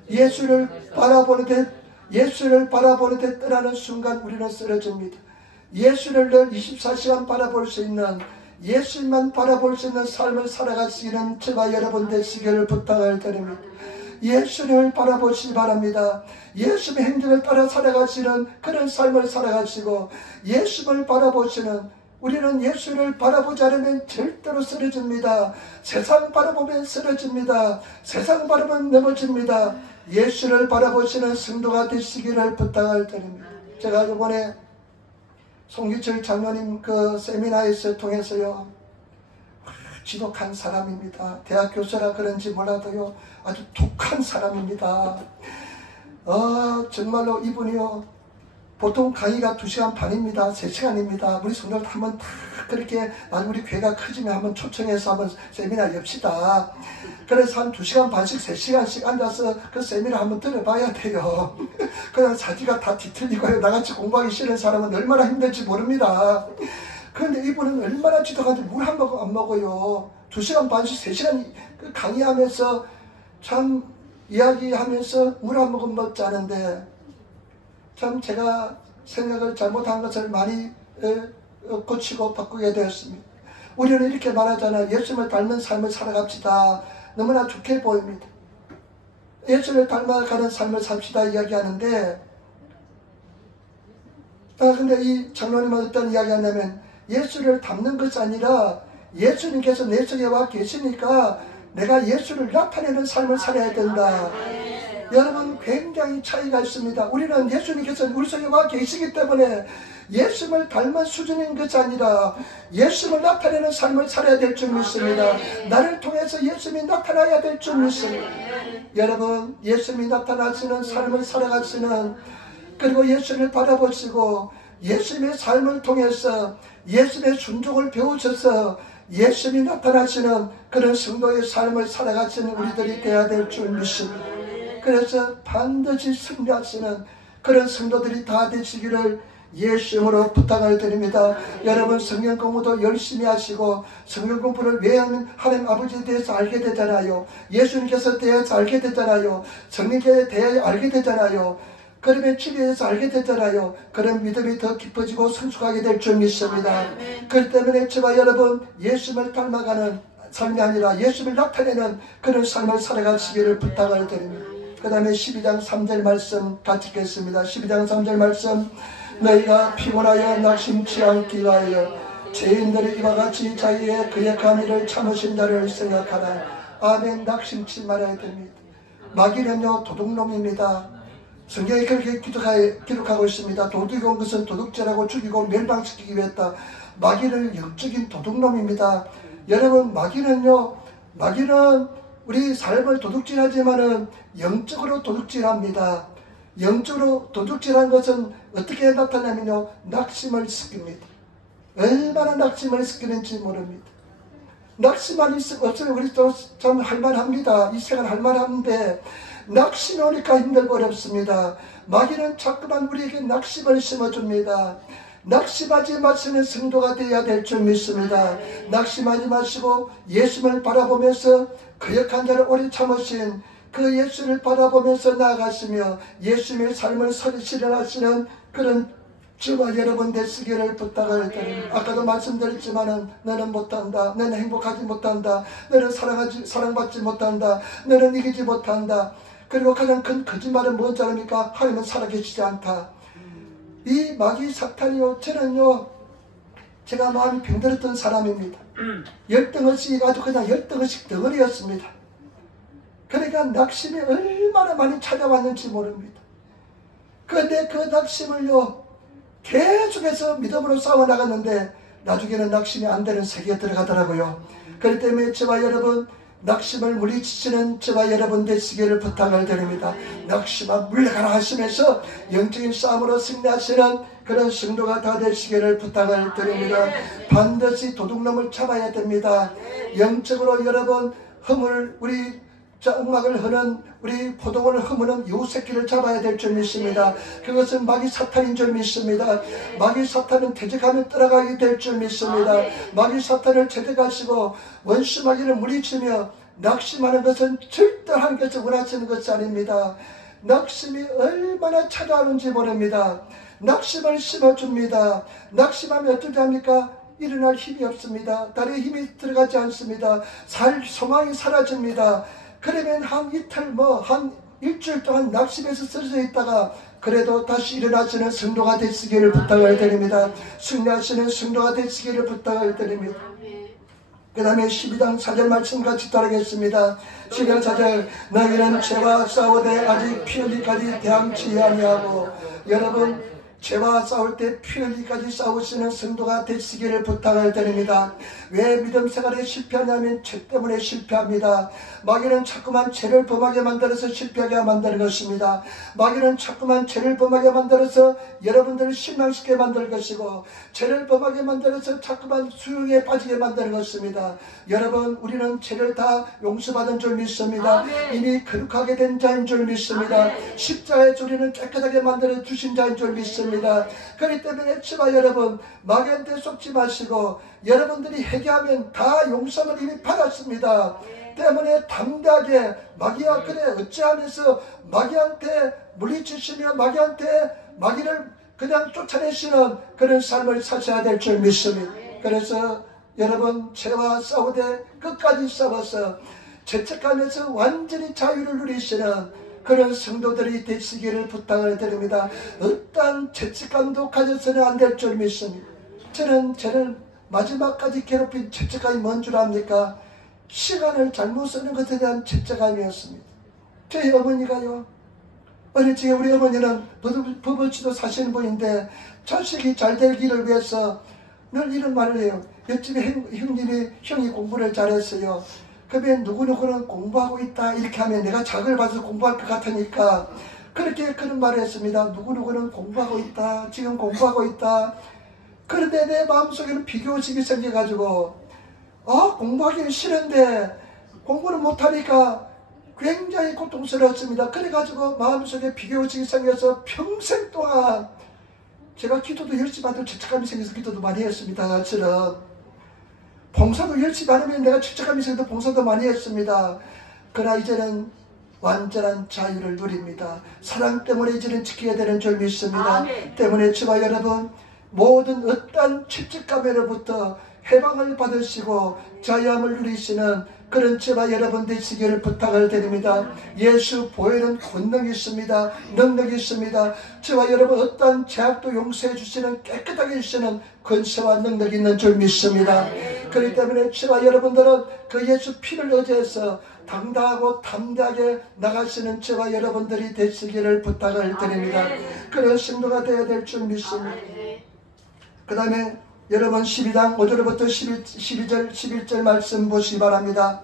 예수를 바라보는 데 떠나는 순간 우리는 쓰러집니다. 예수를 늘 24시간 바라볼 수 있는, 예수만 바라볼 수 있는 삶을 살아가시는 저와 여러분 되시기를 부탁을 드립니다. 예수를 바라보시기 바랍니다. 예수의 행적을 따라 살아가시는 그런 삶을 살아가시고, 예수를 바라보시는, 우리는 예수를 바라보지 않으면 절대로 쓰러집니다. 세상 바라보면 쓰러집니다. 세상 바라보면 넘어집니다. 예수를 바라보시는 성도가 되시기를 부탁을 드립니다. 제가 이번에 송기철 장로님 그 세미나에서 통해서요, 지독한 사람입니다. 대학 교수라 그런지 몰라도요, 아주 독한 사람입니다. 정말로 이분이요, 보통 강의가 2시간 반입니다. 3시간입니다. 우리 성도들 한번 다 그렇게, 우리 교회가 커지면 한번 초청해서 한번 세미나 엽시다. 그래서 한 2시간 반씩 3시간씩 앉아서 그 세미나 한번 들어봐야 돼요. 그냥 자기가 다 뒤틀리고요. 나같이 공부하기 싫은 사람은 얼마나 힘들지 모릅니다. 그런데 이분은 얼마나 지독한지 물 한 모금 안 먹어요. 2시간 반씩 3시간 강의하면서 참 이야기하면서 물 한 모금 먹지 않은데, 참 제가 생각을 잘못한 것을 많이 고치고 바꾸게 되었습니다. 우리는 이렇게 말하잖아요. 예수님을 닮은 삶을 살아갑시다. 너무나 좋게 보입니다. 예수를 닮아가는 삶을 삽시다 이야기하는데, 근데 이 장로님은 어떤 이야기 하냐면, 예수를 닮는 것이 아니라 예수님께서 내 속에 와 계시니까 내가 예수를 나타내는 삶을 살아야 된다. 여러분, 굉장히 차이가 있습니다. 우리는 예수님께서 우리 속에 와 계시기 때문에 예수님을 닮은 수준인 것이 아니라 예수님을 나타내는 삶을 살아야 될 줄 믿습니다. 나를 통해서 예수님이 나타나야 될 줄 믿습니다. 여러분, 예수님이 나타나시는 삶을 살아가시는, 그리고 예수님을 바라보시고 예수님의 삶을 통해서 예수님의 순종을 배우셔서 예수님이 나타나시는 그런 성도의 삶을 살아가시는 우리들이 되어야 될 줄 믿습니다. 그래서 반드시 승리하시는 그런 성도들이 다 되시기를 예수님으로 부탁을 드립니다. 여러분, 성경 공부도 열심히 하시고 성경 공부를 왜 하나님 아버지에 대해서 알게 되잖아요. 예수님께서 대해서 알게 되잖아요. 성령께 대해 알게 되잖아요. 그러면 주변에서 알게 되잖아요. 그런 믿음이 더 깊어지고 성숙하게 될 줄 믿습니다. 그렇기 때문에 저와 여러분 예수님을 닮아가는 삶이 아니라 예수님을 나타내는 그런 삶을 살아가시기를 부탁을 드립니다. 그 다음에 12장 3절 말씀 같이 읽겠습니다. 12장 3절 말씀. 너희가 피곤하여 낙심치 않기 위하여 죄인들이 이와 같이 자기의 그역한 일을 참으신 자를 생각하라. 아멘. 낙심치 말아야 됩니다. 마귀는요 도둑놈입니다. 성경에 그렇게 기록하고 있습니다. 도둑이 온 것은 도둑질하고 죽이고 멸망시키기 위했다. 마귀는 영적인 도둑놈입니다. 여러분 마귀는 우리 삶을 도둑질하지만은 영적으로 도둑질합니다. 영적으로 도둑질한 것은 어떻게 나타나면요 낙심을 시킵니다. 얼마나 낙심을 시키는지 모릅니다. 낙심만 없으면 우리 또 참 할만합니다. 이 생활 할만한데 낙심이 오니까 힘들고 어렵습니다. 마귀는 자꾸만 우리에게 낙심을 심어줍니다. 낙심하지 마시는 성도가 되어야 될 줄 믿습니다. 낙심하지 마시고 예수님을 바라보면서 그역한 자를 오래 참으신 그 예수를 바라보면서 나아가시며 예수님의 삶을 실현하시는 그런 저와 여러분 되시기를 부탁을 드립니다. 아까도 말씀드렸지만은 너는 못한다. 너는 행복하지 못한다. 너는 사랑받지 못한다. 너는 이기지 못한다. 그리고 가장 큰 거짓말은 뭔지 아닙니까? 하나님은 살아계시지 않다. 이 마귀 사탄이요 저는요 제가 마음이 병들었던 사람입니다. 열등의식이 아주 그냥 열등의식 덩어리였습니다. 그러니까 낙심이 얼마나 많이 찾아왔는지 모릅니다. 그런데 그 낙심을요 계속해서 믿음으로 싸워나갔는데 나중에는 낙심이 안 되는 세계에 들어가더라고요. 그렇기 때문에 저와 여러분 낙심을 물리치시는 저와 여러분 되시기를 부탁을 드립니다. 낙심아 물러가라 하시면서 영적인 싸움으로 승리하시는 그런 성도가 다 되시기를 부탁을 드립니다. 반드시 도둑놈을 잡아야 됩니다. 영적으로 여러분 우리 음악을 흐는 우리 포동을 흐무는 유새끼를 잡아야 될 줄 믿습니다. 그것은 마귀 사탄인 줄 믿습니다. 마귀 사탄은 퇴직하면 떠나가게 될 줄 믿습니다. 마귀 사탄을 퇴직하시고 원수 마귀를 물리치며 낙심하는 것은 절대 하나님께서 원하시는 것이 아닙니다. 낙심이 얼마나 찾아오는지 모릅니다. 낙심을 심어줍니다. 낙심하면 어떻게 합니까? 일어날 힘이 없습니다. 다리에 힘이 들어가지 않습니다. 소망이 사라집니다. 그러면 한 이틀 한 일주일 동안 낙심해서 쓰러져 있다가 그래도 다시 일어나시는 성도가 되시기를 부탁을 드립니다. 승리하시는 성도가 되시기를 부탁을 드립니다. 그 다음에 12장 4절 말씀 같이 따르겠습니다. 12장 4절. 너희는 죄와 싸우되 아직 피 흘리기까지 대항치 아니하고. 여러분 죄와 싸울 때 피 흘리기까지 싸우시는 성도가 되시기를 부탁을 드립니다. 왜 믿음 생활에 실패하냐면 죄 때문에 실패합니다. 마귀는 자꾸만 죄를 범하게 만들어서 실패하게 만드는 것입니다. 마귀는 자꾸만 죄를 범하게 만들어서 여러분들을 실망시키게 만들 것이고 죄를 범하게 만들어서 자꾸만 수용에 빠지게 만드는 것입니다. 여러분 우리는 죄를 다 용서받은 줄 믿습니다. 이미 거룩하게 된 자인 줄 믿습니다. 십자가의 조리는 깨끗하게 만들어 주신 자인 줄 믿습니다. 그렇기 때문에 저와 여러분 마귀한테 속지 마시고 여러분들이 회개하면 다 용서를 이미 받았습니다. 때문에 담대하게 마귀와 그래 어찌하면서 마귀한테 물리치시며 마귀를 그냥 쫓아내시는 그런 삶을 사셔야 될 줄 믿습니다. 그래서 여러분 죄와 싸우되 끝까지 싸워서 죄책감에서 완전히 자유를 누리시는 그런 성도들이 되시기를 부탁을 드립니다. 어떠한 죄책감도 가져서는 안 될 줄 믿습니다. 저는 저를 마지막까지 괴롭힌 죄책감이 뭔 줄 압니까? 시간을 잘못 쓰는 것에 대한 죄책감이었습니다. 저희 어머니가요. 어릴 적에 우리 어머니는 버버치도 사시는 분인데 자식이 잘 되기를 위해서 늘 이런 말을 해요. 옆집에 형이 공부를 잘했어요. 그러면 누구누구는 공부하고 있다 이렇게 하면 내가 작을 봐서 공부할 것 같으니까 그렇게 그런 말을 했습니다. 누구누구는 공부하고 있다. 지금 공부하고 있다. 그런데 내 마음속에는 비교의식이 생겨가지고 공부하기는 싫은데 공부를 못하니까 굉장히 고통스러웠습니다. 그래가지고 마음속에 비교의식이 생겨서 평생 동안 제가 기도도 열심히 하도 죄책감이 생겨서 기도도 많이 했습니다. 나처럼 봉사도 열심히 안 하면 내가 죄책감이 생겨서 봉사도 많이 했습니다. 그러나 이제는 완전한 자유를 누립니다. 사랑 때문에 이제는 지키게 되는 줄 믿습니다. 아멘. 때문에 주와 여러분, 모든 어떠한 죄책감으로부터 해방을 받으시고 자유함을 누리시는 그런 저와 여러분 되시기를 부탁을 드립니다. 예수 보혈은 권능이 있습니다. 능력이 있습니다. 저와 여러분 어떠한 죄악도 용서해 주시는, 깨끗하게 해주시는 권세와 능력이 있는 줄 믿습니다. 그렇기 때문에 저와 여러분들은 그 예수 피를 의지해서 당당하고 담대하게 나가시는 저와 여러분들이 되시기를 부탁을 드립니다. 그런 신도가 되어야 될 줄 믿습니다. 그 다음에 여러분 12장 5절부터 12절 11절 말씀 보시기 바랍니다.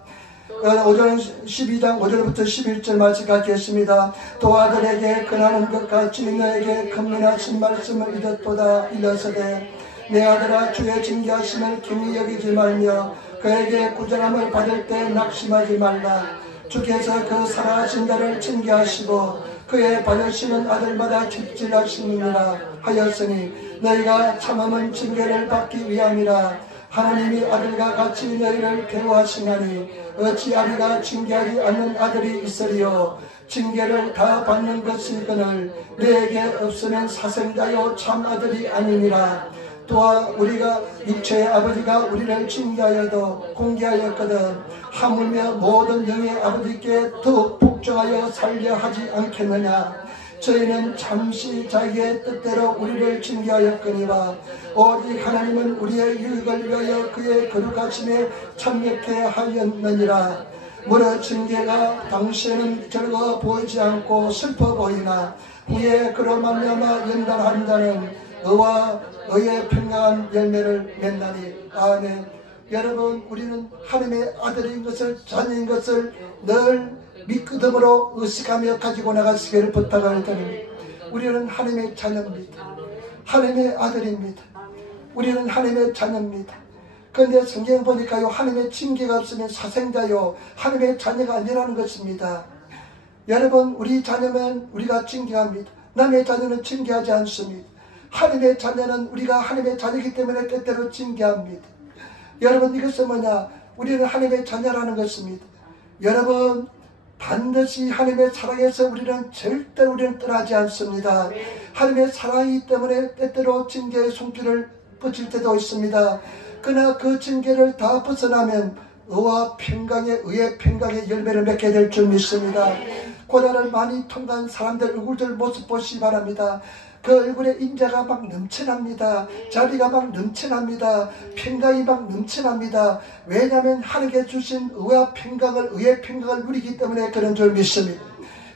12장 5절부터 11절 말씀 갖겠습니다. 또 아들에게 근하는 것 같이 너에게 금민하신 말씀을 이렇도다. 일러서되 내 아들아 주의 징계하심을 기미 여기지 말며 그에게 꾸준함을 받을 때 낙심하지 말라. 주께서 그 사랑하신 자를 징계하시고 그의 받으시는 아들마다 직질하시느니라 하였으니 너희가 참음은 징계를 받기 위함이라. 하나님이 아들과 같이 너희를 대우하시나니 어찌하리가 징계하지 않는 아들이 있으리요. 징계를 다 받는 것이거늘 너에게 없으면 사생자요 참 아들이 아니니라. 또한 우리가 육체의 아버지가 우리를 징계하여도 공개하였거든 하물며 모든 영의 아버지께 더욱 복종하여 살려 하지 않겠느냐. 저희는 잠시 자기의 뜻대로 우리를 징계하였거니와 오직 하나님은 우리의 유익을 위하여 그의 거룩하심에 참여케 하였느니라. 무릇 징계가 당시에는 즐거워 보이지 않고 슬퍼 보이나 후에 그로 말미암아 연단한 자는 의와 의의 평강한 열매를 맺나니. 아멘. 여러분, 우리는 하나님의 아들인 것을, 자녀인 것을 늘 믿음으로 의식하며 가지고 나가시기를 부탁을 드립니다. 우리는 하나님의 자녀입니다. 하나님의 아들입니다. 우리는 하나님의 자녀입니다. 그런데 성경 보니까요, 하나님의 징계가 없으면 사생자요 하나님의 자녀가 아니라는 것입니다. 여러분, 우리 자녀면 우리가 징계합니다. 남의 자녀는 징계하지 않습니다. 하나님의 자녀는 우리가 하나님의 자녀이기 때문에 때때로 징계합니다. 여러분, 이것은 뭐냐? 우리는 하나님의 자녀라는 것입니다. 여러분, 반드시 하나님의 사랑에서 우리는 절대로 우리는 떠나지 않습니다. 하나님의 사랑이기 때문에 때때로 징계의 손길을 뻗칠 때도 있습니다. 그러나 그 징계를 다 벗어나면 의와 평강의, 의의 평강의 열매를 맺게 될 줄 믿습니다. 고난을 많이 통과한 사람들 얼굴들 모습 보시기 바랍니다. 그 얼굴에 인자가 막 넘쳐납니다. 자비가 막 넘쳐납니다. 평강이 막 넘쳐납니다. 왜냐하면 하나님께 주신 의와 평강을, 의의 평강을 누리기 때문에 그런 줄 믿습니다.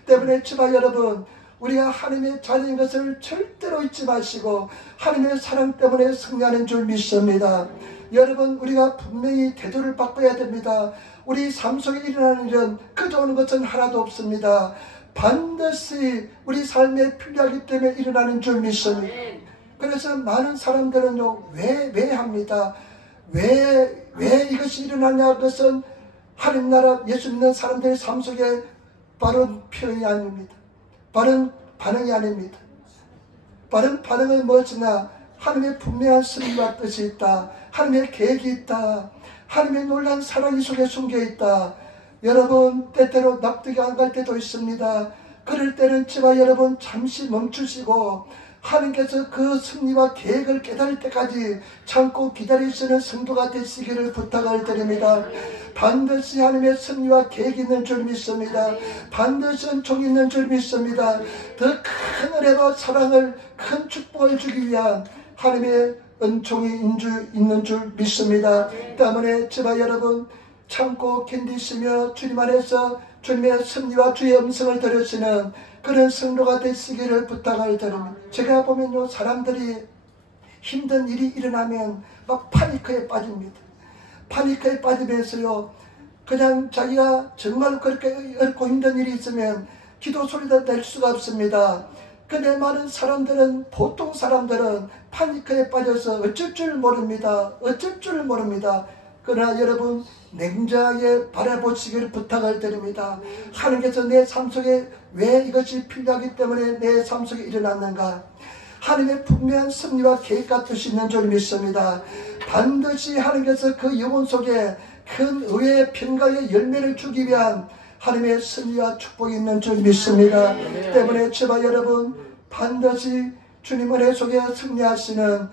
때문에 주바 여러분, 우리가 하나님의 자녀인 것을 절대로 잊지 마시고 하나님의 사랑 때문에 승리하는 줄 믿습니다. 여러분, 우리가 분명히 대도를 바꿔야 됩니다. 우리 삶 속에 일어나는 일은 그저 오는 것은 하나도 없습니다. 반드시 우리 삶에 필요하기 때문에 일어나는 줄 믿습니다. 그래서 많은 사람들은요, 왜 합니다. 왜 이것이 일어나냐? 그것은 하나님 나라 예수 믿는 사람들의 삶 속에 바른 표현이 아닙니다. 바른 반응이 아닙니다. 바른 반응은 무엇이냐? 하나님의 분명한 승리와 뜻이 있다. 하나님의 계획이 있다. 하나님의 놀라운 사랑이 속에 숨겨있다. 여러분, 때때로 납득이 안 갈 때도 있습니다. 그럴 때는 제발 여러분 잠시 멈추시고 하나님께서 그 승리와 계획을 깨달을 때까지 참고 기다리시는 성도가 되시기를 부탁을 드립니다. 반드시 하나님의 승리와 계획이 있는 줄 믿습니다. 반드시 은총이 있는 줄 믿습니다. 더 큰 은혜와 사랑을, 큰 축복을 주기 위한 하나님의 은총이 있는 줄 믿습니다. 때문에 제발 여러분 참고 견디시며 주님 안에서 주님의 승리와 주의 음성을 들으시는 그런 성도가 되시기를 부탁을 드립니다. 제가 보면요, 사람들이 힘든 일이 일어나면 막 파니크에 빠집니다. 파니크에 빠지면서요, 그냥 자기가 정말 그렇게 어렵고 힘든 일이 있으면 기도 소리도 낼 수가 없습니다. 근데 많은 사람들은, 보통 사람들은 파니크에 빠져서 어쩔 줄 모릅니다. 어쩔 줄 모릅니다. 그러나 여러분, 냉정하게 바라보시기를 부탁을 드립니다. 하나님께서 내 삶 속에 왜 이것이 필요하기 때문에 내 삶 속에 일어났는가? 하나님의 분명한 승리와 계획과 뜻이 있는 줄 믿습니다. 반드시 하나님께서 그 영혼 속에 큰 의의 평강의 열매를 주기 위한 하나님의 승리와 축복이 있는 줄 믿습니다. 때문에 제발 여러분 반드시 주님 은혜 속에 승리하시는,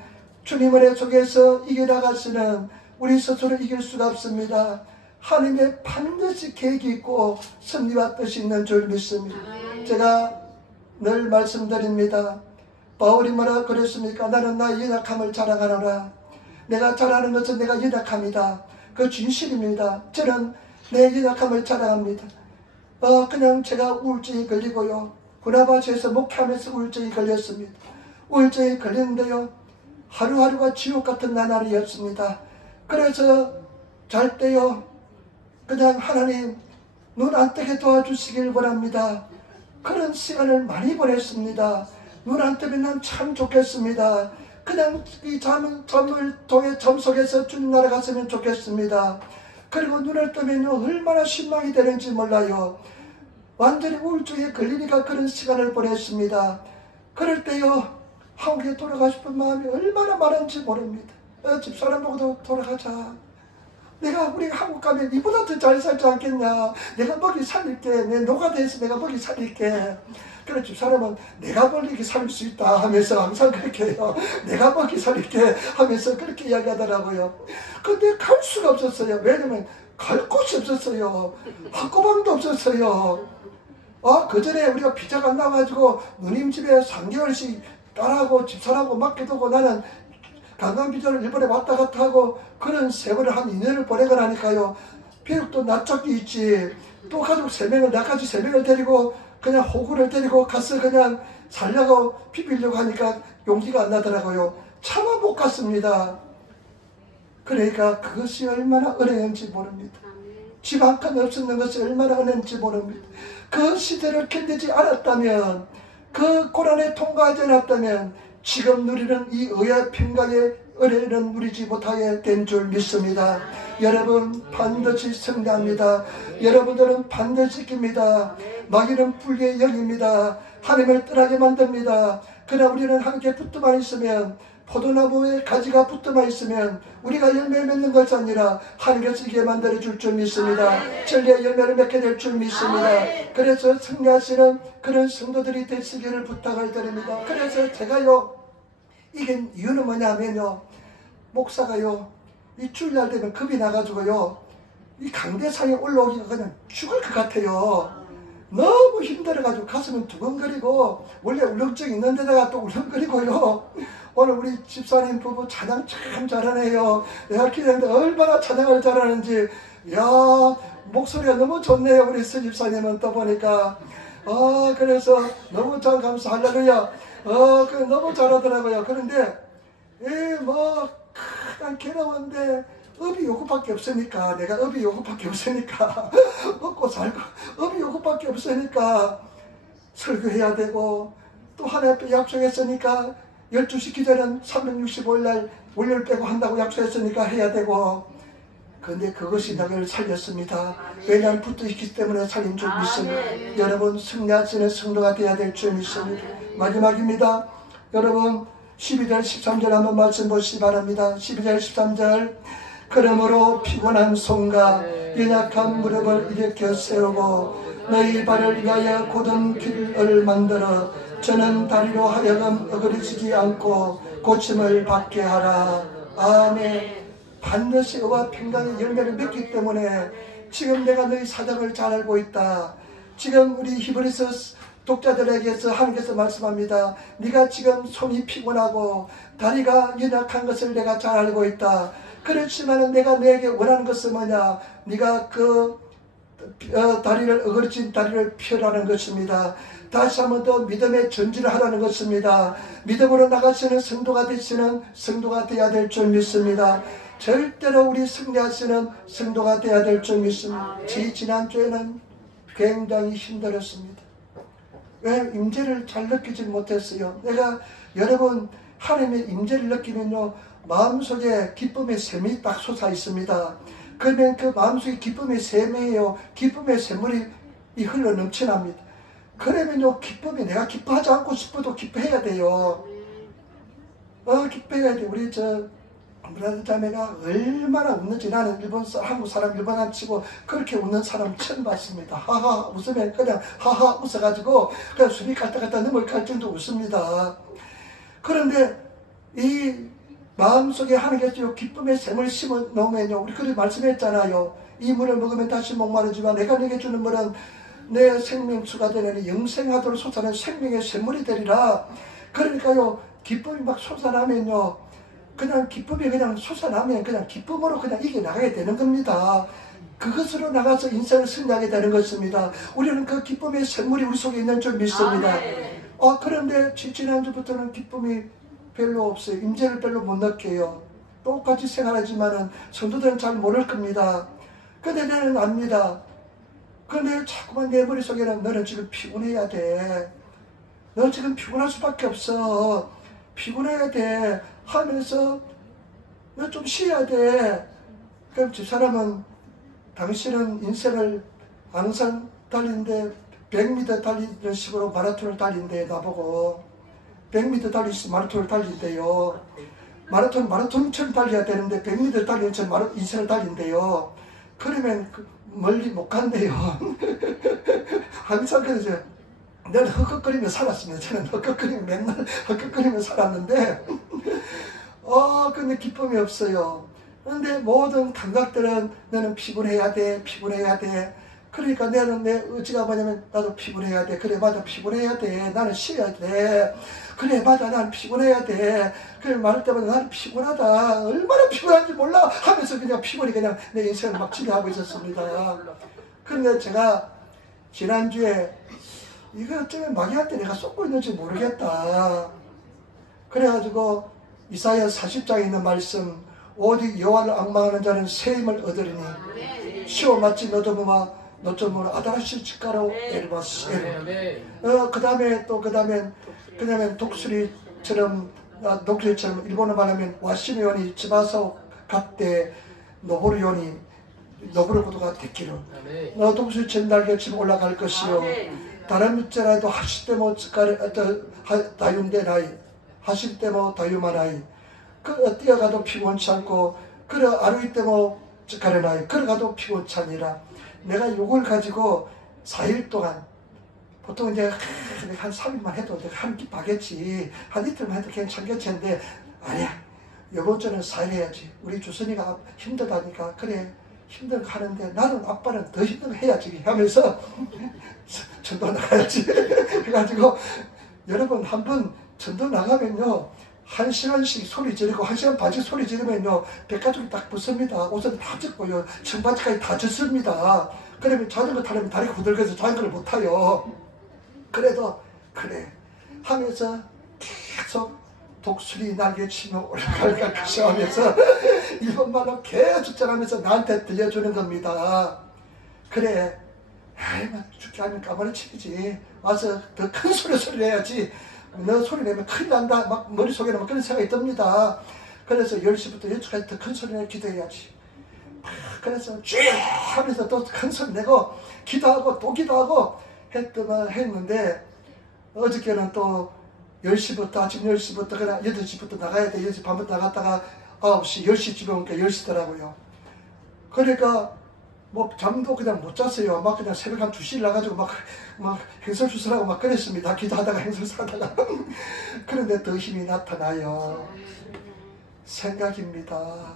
주님 은혜 속에서 이겨나가시는 우리 스스로 이길 수가 없습니다. 하나님의 반드시 계획이 있고 승리와 뜻이 있는 줄 믿습니다. 제가 늘 말씀드립니다. 바울이 뭐라 그랬습니까? 나는 나의 연약함을 자랑하노라. 내가 자랑하는 것은 내가 연약함이다. 그 진실입니다. 저는 내 연약함을 자랑합니다. 그냥 제가 우울증이 걸리고요. 구나바시에서 목회하면서 우울증이 걸렸습니다. 우울증이 걸렸는데요. 하루하루가 지옥 같은 나날이었습니다. 그래서 잘 때요. 그냥 하나님 눈 안 뜨게 도와주시길 원합니다. 그런 시간을 많이 보냈습니다. 눈 안 뜨면 난 참 좋겠습니다. 그냥 이 잠을 통해 잠 속에서 주님 나라 갔으면 좋겠습니다. 그리고 눈을 뜨면 얼마나 실망이 되는지 몰라요. 완전히 우울증에 걸리니까 그런 시간을 보냈습니다. 그럴 때요 한국에 돌아가고 싶은 마음이 얼마나 많은지 모릅니다. 집사람 보고도 돌아가자. 우리가 한국 가면 이보다 더 잘 살지 않겠냐. 내가 먹이 살릴게. 내 노가다에서 내가 먹이 살릴게. 그래 집사람은 내가 먹이 살릴 수 있다 하면서 항상 그렇게 해요. 내가 먹이 살릴게 하면서 그렇게 이야기하더라고요. 근데 갈 수가 없었어요. 왜냐면 갈 곳이 없었어요. 학고방도 없었어요. 그 전에 우리가 비자가 안 나와가지고 누님 집에 3개월씩 딸하고 집사람하고 맡겨두고 나는 관광비자를 일본에 왔다 갔다 하고 그런 세월을 한 2년을 보내고 나니까요. 비록 또 낯짝이 있지. 또 가족 3명을, 나까지 3명을 데리고 그냥 호구를 데리고 가서 그냥 살려고 비비려고 하니까 용기가 안 나더라고요. 차마 못 갔습니다. 그러니까 그것이 얼마나 어려운지 모릅니다. 집 한 칸 없었는 것이 얼마나 어려운지 모릅니다. 그 시대를 견디지 않았다면, 그 고난에 통과하지 않았다면 지금 누리는 이 의의 평강의 은혜는 누리지 못하게 된 줄 믿습니다. 여러분 반드시 승리합니다. 여러분들은 반드시 이깁니다. 마귀는 불의의 영입니다. 하나님을 떠나게 만듭니다. 그러나 우리는 함께 붙들만 있으면, 포도나무에 가지가 붙들만 있으면 우리가 열매를 맺는 것이 아니라 하나님께서 이게 만들어줄 줄 믿습니다. 진리의 열매를 맺게 될 줄 믿습니다. 그래서 승리하시는 그런 성도들이 되시기를 부탁을 드립니다. 그래서 제가요 이게 이유는 뭐냐면요, 목사가요 이 주일날 되면 겁이 나가지고요 이 강대상에 올라오기가 그냥 죽을 것 같아요. 너무 힘들어가지고 가슴은 두근거리고, 원래 울렁증이 있는 데다가 또 울렁거리고요. 오늘 우리 집사님 부부 찬양 참 잘하네요. 내가 기대했는데 얼마나 찬양을 잘하는지. 이야, 목소리가 너무 좋네요. 우리 스 집사님은 또 보니까. 그래서 너무 참 감사, 할렐루야. 너무 잘하더라고요. 그런데 그냥 괴로운데 업이 요것밖에 없으니까, 내가 업이 요것밖에 없으니까 먹고 살고 업이 요것밖에 없으니까 설교해야 되고, 또 하나님 앞에 약속했으니까 12시 기도는 365일날 월요일 빼고 한다고 약속했으니까 해야 되고. 그런데 그것이 나를 살렸습니다. 왜냐하면 붙어있기 때문에 살린 줄 믿습니다. 여러분 승리하시는 성도가 되어야 될 줄 믿습니다. 마지막입니다. 여러분 12절 13절 한번 말씀 보시기 바랍니다. 12절 13절 그러므로 피곤한 손과 연약한 무릎을 일으켜 세우고 너희 발을 위하여 곧은 길을 만들어 저는 다리로 하여금 어그러지지 않고 고침을 받게 하라. 아멘. 반드시 의와 평강의 열매를 맺기 때문에 지금 내가 너희 사정을 잘 알고 있다. 지금 우리 히브리서 독자들에게서 하나님께서 말씀합니다. 네가 지금 손이 피곤하고 다리가 연약한 것을 내가 잘 알고 있다. 그렇지만 내가 너에게 원하는 것은 뭐냐? 네가 그 다리를 어그러진 다리를 펴라는 것입니다. 다시 한번 더 믿음의 전진을 하라는 것입니다. 믿음으로 나가시는 성도가 되시는 성도가 되어야 될 줄 믿습니다. 절대로 우리 승리하시는 성도가 되어야 될 줄 믿습니다. 지난주에는 굉장히 힘들었습니다. 왜? 임재를 잘 느끼지 못했어요. 내가 여러분 하나님의 임재를 느끼면요 마음속에 기쁨의 샘이 딱 솟아 있습니다. 그러면 그 마음속에 기쁨의 샘이에요. 기쁨의 샘물이 흘러 넘쳐납니다. 그러면요 기쁨이, 내가 기뻐하지 않고 싶어도 기뻐해야 돼요. 기뻐해야 돼. 우리 브라더 자매가 얼마나 웃는지 나는 한국 사람 일본 사람 치고 그렇게 웃는 사람 처음 봤습니다. 하하 웃으면 그냥 하하 웃어가지고 그냥 숨이 갈딱갈딱 넘어갈 정도 웃습니다. 그런데 이 마음속에 하나님께서 기쁨의 샘을 심어 놓으면요, 우리 그렇게 말씀했잖아요. 이 물을 먹으면 다시 목마르지만 내가 내게 주는 물은 내 생명수가 되는 영생하도록 솟아나는 생명의 샘물이 되리라. 그러니까요, 기쁨이 막 솟아나면요, 그냥 기쁨이 그냥 솟아나면 그냥 기쁨으로 그냥 이겨나가야 되는 겁니다. 그것으로 나가서 인생을 승리하게 되는 것입니다. 우리는 그 기쁨의 샘물이 우리 속에 있는 줄 믿습니다. 그런데 지난주부터는 기쁨이 별로 없어요. 임재를 별로 못 느껴요. 똑같이 생활하지만은 성도들은 잘 모를 겁니다. 근데 나는 압니다. 근데 자꾸만 내 머릿속에는 너는 지금 피곤해야 돼. 너 지금 피곤할 수밖에 없어. 피곤해야 돼. 하면서 너 좀 쉬어야 돼. 그럼 집사람은 당신은 인생을 항상 달리는데 100m 달리는 식으로 마라톤을 달린대. 나보고 100m 달리시 마라톤을 달린대요. 마라톤처럼 달려야 되는데 100m 달리는 처럼 인생을 달린대요. 그러면 멀리 못 간대요. 항상 그러죠. 늘 헉헉거리며 살았습니다. 저는 헉헉거리며 맨날 헉헉거리며 살았는데 근데 기쁨이 없어요. 그런데 모든 감각들은 너는 피곤해야 돼, 피곤해야 돼. 그러니까 내 의지가 뭐냐면 나도 피곤해야 돼. 그래 맞아 피곤해야 돼. 나는 쉬어야 돼. 그래 맞아 나는 피곤해야 돼. 그래 말할 때마다 나는 피곤하다. 얼마나 피곤한지 몰라 하면서 그냥 피곤이 그냥 내 인생을 막 지배하고 있었습니다. 그런데 제가 지난주에 이거 어쩌면 마귀한테 내가 쏟고 있는지 모르겠다. 그래가지고 이사야 40장에 있는 말씀, 오직 여호와를 앙망하는 자는 새 힘을 얻으리니 시오 마치 너점으로 아다라시 직가로 에르바스. 그 다음에 독수리처럼 일본어 말하면 와시미요니 지바서 갓대 노보르요니 노보르고도가 됐기를. 너 독수리처럼 날개치면 올라갈 것이요. 다른 밑자라도 하실 때뭐 다윤대 나이 하실 때뭐 다유마나이 뛰어가도 피곤치 않고 그래 아루이 때뭐 가려나이 걸어가도 피곤치 아니라. 내가 요걸 가지고 4일 동안 보통 이제 한 3일만 해도 한 끼 바겠지 한 이틀만 해도 괜찮겠지 했는데 아니야 요번 주는 4일 해야지. 우리 주선이가 힘들다니까 그래 힘든 거 하는데 나는 아빠는 더 힘든 거 해야지 하면서 전도 나가야지. 그래가지고 여러분 한번 전도 나가면요 1시간씩 소리 지르고 1시간 반씩 소리 지르면요 백가죽이 딱 붙습니다. 옷은 다 젖고요 청바지까지 다 젖습니다. 그러면 자전거 타려면 다리가 후들거려서 자전거를 못 타요. 그래도 그래 하면서 계속 독수리 날개치며 올라갈까 하면서 일본말로 계속 전하면서 나한테 들려주는 겁니다. 그래 죽게 하면 까마리 치기지 와서 더 큰 소리 내야지. 너 소리 내면 큰일 난다. 막 머릿속에는 막 그런 생각이 듭니다. 그래서 10시부터 12시까지 더 큰 소리 내고 기도해야지. 그래서 쭉 하면서 또 큰 소리 내고 기도하고 또 기도하고 했는데 어저께는 또 10시부터 아침 10시부터 그냥 8시부터 나가야 돼. 10시 반부터 나갔다가 9시 10시 집에 오니까 10시더라고요. 그러니까 뭐 잠도 그냥 못 잤어요. 막 그냥 새벽 한 2시에 나가지고 막 행설수설하고 막 그랬습니다. 기도하다가 행설수하다가 그런데 더 힘이 나타나요. 생각입니다.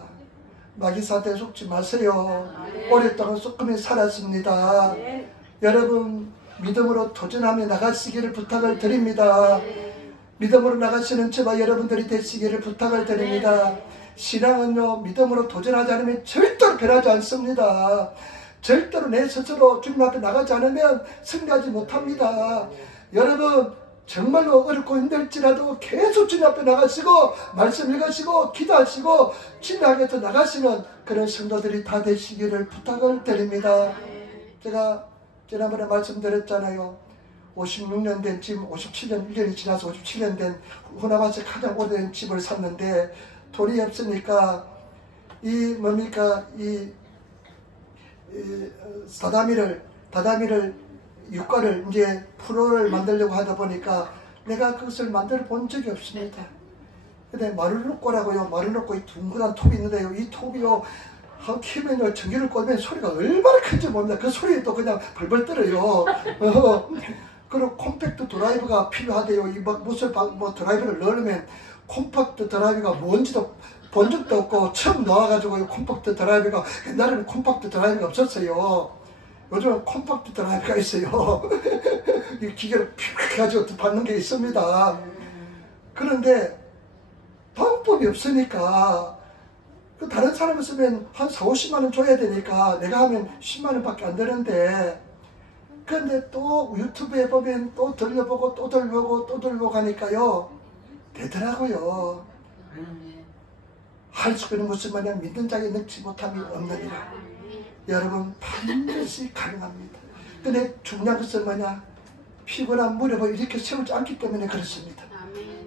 마귀사한테 속지 마세요. 오랫동안 쏟으며 살았습니다. 여러분 믿음으로 도전하며 나가시기를 부탁을 드립니다. 믿음으로 나가시는 저와 여러분들이 되시기를 부탁을 드립니다. 신앙은요 믿음으로 도전하지 않으면 절대로 변하지 않습니다. 절대로 내 스스로 주님 앞에 나가지 않으면 승리하지 못합니다. 여러분 정말로 어렵고 힘들지라도 계속 주님 앞에 나가시고 말씀 읽으시고 기도하시고 진리하게 나가시는 그런 성도들이 다 되시기를 부탁을 드립니다. 제가 지난번에 말씀드렸잖아요. 56년 된 집, 57년 1년이 지나서 57년 된 후나밭에 가장 오래된 집을 샀는데 돈이 없으니까 이 다다미를 유가를 이제 프로를 만들려고 하다 보니까 내가 그것을 만들어 본 적이 없습니다. 근데 마르노꼬라고요. 마르노꼬 둥그란 톱이 있는데요. 이 톱이요. 키면요. 전기를 꽂으면 소리가 얼마나 큰지 모릅니다. 그 소리도 그냥 벌벌 떨어요. 그리고 콤팩트 드라이브가 필요하대요. 이 무슨 드라이브를 넣으면 콤팩트 드라이브가 뭔지도 본 적도 없고 처음 나와가지고 콤팩트 드라이브가 옛날에는 콤팩트 드라이브가 없었어요. 요즘은 콤팩트 드라이브가 있어요. 이 기계를 픽 해가지고 받는 게 있습니다. 그런데 방법이 없으니까 다른 사람을 쓰면 한 4, 50만 원 줘야 되니까 내가 하면 10만 원 밖에 안 되는데, 그런데 또 유튜브에 보면 또 돌려보고 또 돌려보고 또 돌려보고 하니까요 되더라고요. 할 수 있는 것은 마냥 믿는 자에게 능치 못함이 없느니라. 여러분 반드시 가능합니다. 근데 중요한 것은 뭐냐? 피곤한 무릎을 이렇게 세우지 않기 때문에 그렇습니다.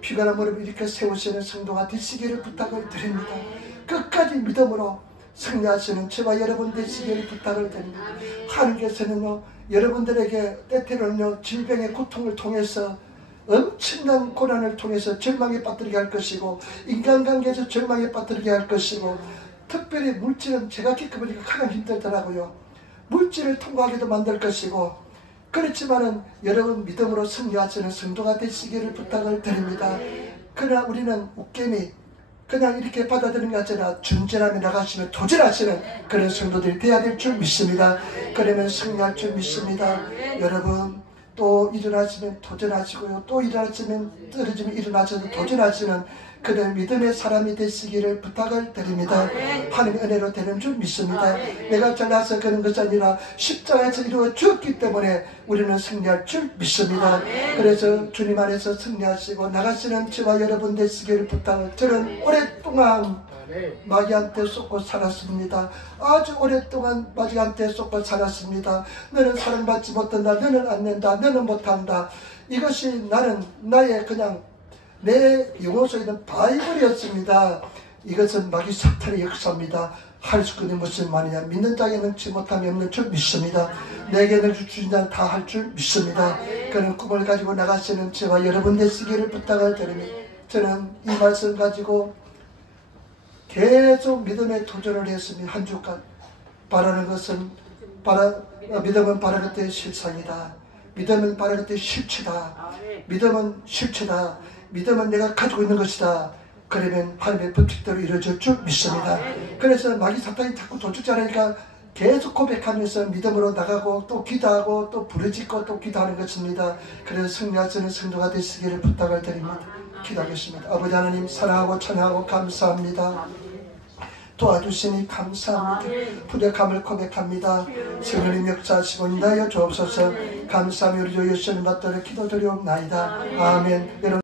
피곤한 무릎을 이렇게 세우시는 성도가 되시기를 부탁을 드립니다. 끝까지 믿음으로 승리하시는 저와 여러분 되시기를 부탁을 드립니다. 하나님께서는요 여러분들에게 때때로는요 질병의 고통을 통해서 엄청난 고난을 통해서 절망에 빠뜨리게 할 것이고, 인간관계에서 절망에 빠뜨리게 할 것이고, 특별히 물질은 제가 겪어보니까 가장 힘들더라고요. 물질을 통과하게도 만들 것이고, 그렇지만은 여러분 믿음으로 승리하시는 성도가 되시기를 부탁을 드립니다. 그러나 우리는 웃김이 그냥 이렇게 받아들이는 게 아니라 준전하며 나가시면 도전하시는 그런 성도들이 되어야 될 줄 믿습니다. 그러면 승리할 줄 믿습니다. 여러분 또 일어나시면 도전하시고요. 또 일어나시면 떨어지면 일어나셔도 도전하시는 그런 믿음의 사람이 되시기를 부탁을 드립니다. 하나님의 은혜로 되는 줄 믿습니다. 내가 잘나서 그런 것이 아니라 십자가에서 이루어 주었기 때문에 우리는 승리할 줄 믿습니다. 그래서 주님 안에서 승리하시고 나가시는 저와 여러분 되시기를 부탁을. 저는 오랫동안 마귀한테 쏟고 살았습니다. 아주 오랫동안 마귀한테 쏟고 살았습니다. 너는 사랑받지 못한다. 너는 안 된다. 너는 못한다. 이것이 나의 그냥 내 영혼 속에 있는 바이블이었습니다. 이것은 마귀 사탄의 역사입니다. 할 수 있는 것은 말이냐? 믿는 자에게 능치 못함이 없는 줄 믿습니다. 내게 능치 주신 자는 다 할 줄 믿습니다. 그런 꿈을 가지고 나가시는 저와 여러분 되시기를 부탁을 드립니다. 저는 이 말씀 가지고 계속 믿음에 도전을 했습니다. 한 주간. 바라는 것은 믿음은 바라는 때의 실상이다. 믿음은 바라는 때의 실체다. 믿음은 실체다. 믿음은 내가 가지고 있는 것이다. 그러면 하나님의 법칙대로 이루어질 줄 믿습니다. 그래서 마귀 사탄이 자꾸 도둑질하니까 계속 고백하면서 믿음으로 나가고 또 기도하고 또 부르짖고 또 기도하는 것입니다. 그래서 승리하시는 성도가 되시기를 부탁을 드립니다. 기도하겠습니다. 아버지 하나님 사랑하고 찬양하고 감사합니다. 도와주시니 감사합니다. 부족함을 고백합니다. 성령님 역사하시고 인하여 주옵소서. 감사하며 우리 주 예수님 받들어 기도드리옵나이다. 아멘. 여러분